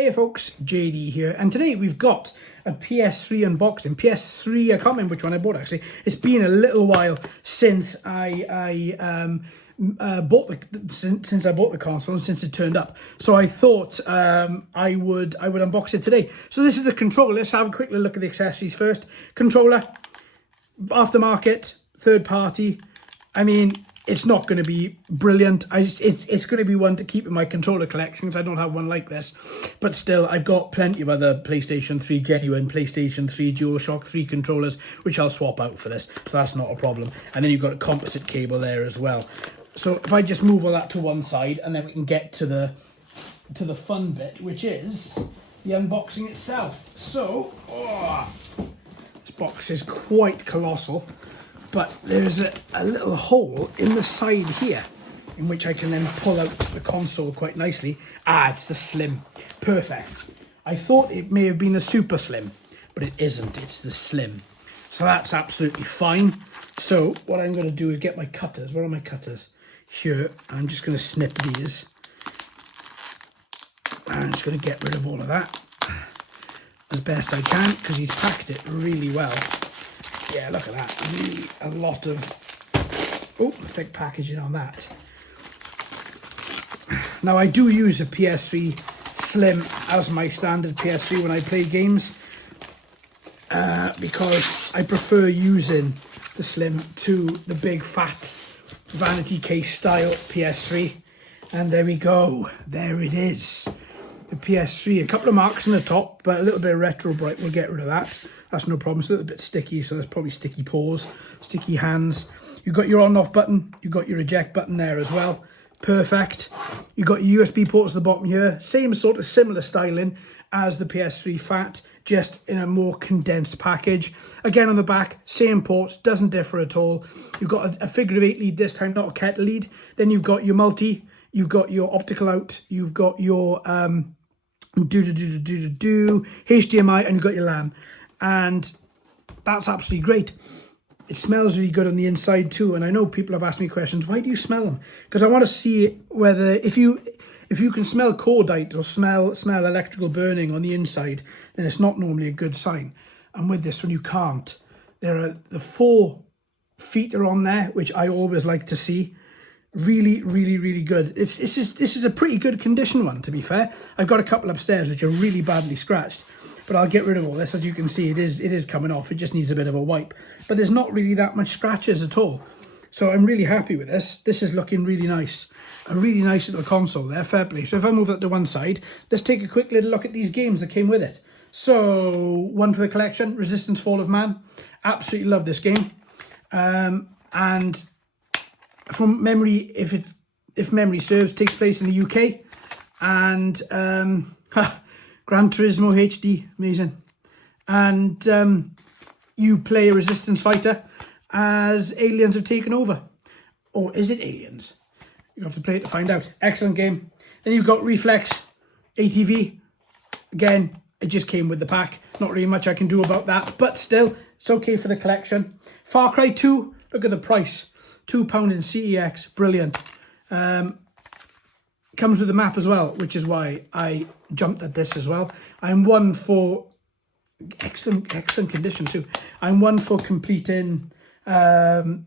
Hey folks, JD here, and today we've got a PS3 unboxing. PS3, I can't remember which one I bought actually. It's been a little while since I bought the console and since it turned up. So I thought I would unbox it today. So this is the controller. Let's have a quick look at the accessories first. Controller, aftermarket, third party. I mean, it's not going to be brilliant. It's going to be one to keep in my controller collection because I don't have one like this. But still, I've got plenty of other PlayStation 3 genuine, PlayStation 3 DualShock 3 controllers, which I'll swap out for this. So that's not a problem. And then you've got a composite cable there as well. So if I just move all that to one side, and then we can get to the fun bit, which is the unboxing itself. So, this box is quite colossal. But there's a little hole in the side here in which I can then pull out the console quite nicely. It's the slim. Perfect. I thought it may have been a super slim, but it isn't. It's the slim. So that's absolutely fine. So what I'm going to do is get my cutters. Where are my cutters? Here. I'm just going to snip these. I'm just going to get rid of all of that as best I can because he's packed it really well. Yeah, look at that. Really a lot of thick packaging on that. Now, I do use a PS3 Slim as my standard PS3 when I play games because I prefer using the Slim to the big fat vanity case style PS3. And there we go. There it is. The PS3. A couple of marks on the top, but a little bit of retro bright. We'll get rid of that. That's no problem. It's a little bit sticky, so there's probably sticky paws, sticky hands. You've got your on-off button. You've got your eject button there as well. Perfect. You've got your USB ports at the bottom here. Same sort of similar styling as the PS3 Fat, just in a more condensed package. Again, on the back, same ports, doesn't differ at all. You've got a figure of 8 lead this time, not a kettle lead. Then you've got your multi. You've got your optical out. You've got your HDMI, and you've got your LAN. And that's absolutely great. It smells really good on the inside too. And I know people have asked me questions, why do you smell them? Because I want to see whether if you can smell cordite or smell electrical burning on the inside, then it's not normally a good sign. And with this one, you can't. The 4 feet are on there, which I always like to see. Really, really, really good. This is a pretty good condition one, to be fair. I've got a couple upstairs which are really badly scratched. But I'll get rid of all this. As you can see, it is coming off. It just needs a bit of a wipe. But there's not really that much scratches at all. So I'm really happy with this. This is looking really nice. A really nice little console there, fair play. So if I move that to one side, let's take a quick little look at these games that came with it. So, one for the collection, Resistance Fall of Man. Absolutely love this game. And from memory, if memory serves, takes place in the UK. And Gran Turismo HD, amazing. And you play a resistance fighter as aliens have taken over. Or is it aliens? You have to play it to find out. Excellent game. Then you've got Reflex ATV. Again, it just came with the pack. Not really much I can do about that, but still, it's okay for the collection. Far Cry 2, look at the price. £2 in CEX, brilliant. Comes with the map as well, which is why I jumped at this as well. I'm one for excellent condition too. I'm one for completing for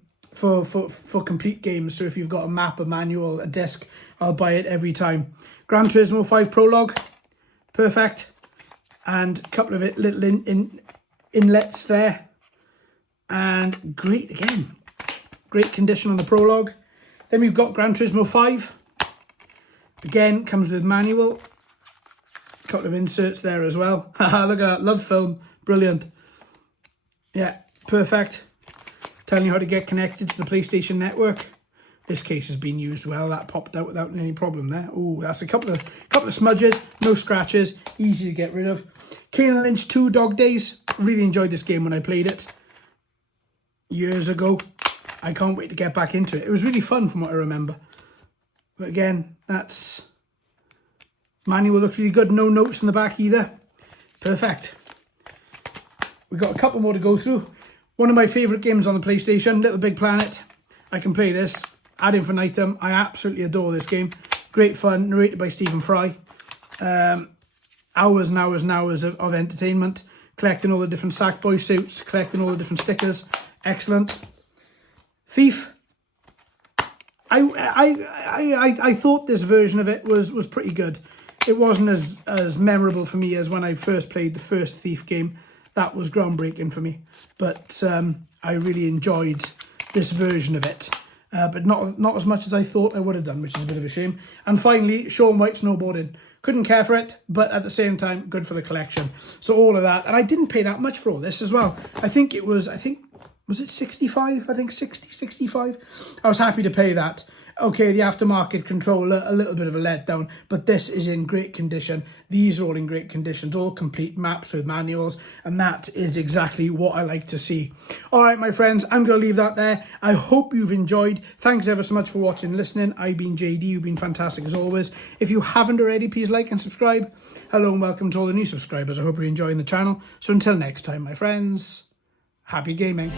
complete games. So if you've got a map, a manual, a disc, I'll buy it every time. Gran Turismo 5 Prologue, perfect, and a couple of little inlets there, and great again. Great condition on the Prologue. Then we've got Gran Turismo 5. Again, comes with manual. A couple of inserts there as well. Look at that. Love film. Brilliant. Yeah, perfect. Telling you how to get connected to the PlayStation Network. This case has been used well. That popped out without any problem there. Oh, that's a couple of smudges. No scratches. Easy to get rid of. Kane & Lynch 2 Dog Days. Really enjoyed this game when I played it years ago. I can't wait to get back into it. It was really fun from what I remember. But again, that's manual, looks really good. No notes in the back either. Perfect. We've got a couple more to go through. One of my favourite games on the PlayStation, Little Big Planet. I can play this ad infinitum. I absolutely adore this game. Great fun, narrated by Stephen Fry. hours and hours and hours of entertainment, collecting all the different Sackboy suits, collecting all the different stickers. Excellent. Thief. I thought this version of it was pretty good. It wasn't as memorable for me as when I first played the first Thief game. That was groundbreaking for me. But I really enjoyed this version of it. But not as much as I thought I would have done, which is a bit of a shame. And finally, Shaun White snowboarding. Couldn't care for it, but at the same time, good for the collection. So all of that. And I didn't pay that much for all this as well. Was it 65? I think 60, 65. I was happy to pay that. Okay, the aftermarket controller, a little bit of a letdown, but this is in great condition. These are all in great conditions, all complete maps with manuals, and that is exactly what I like to see. All right, my friends, I'm going to leave that there. I hope you've enjoyed. Thanks ever so much for watching and listening. I've been JD. You've been fantastic as always. If you haven't already, please like and subscribe. Hello and welcome to all the new subscribers. I hope you're enjoying the channel. So until next time, my friends, happy gaming.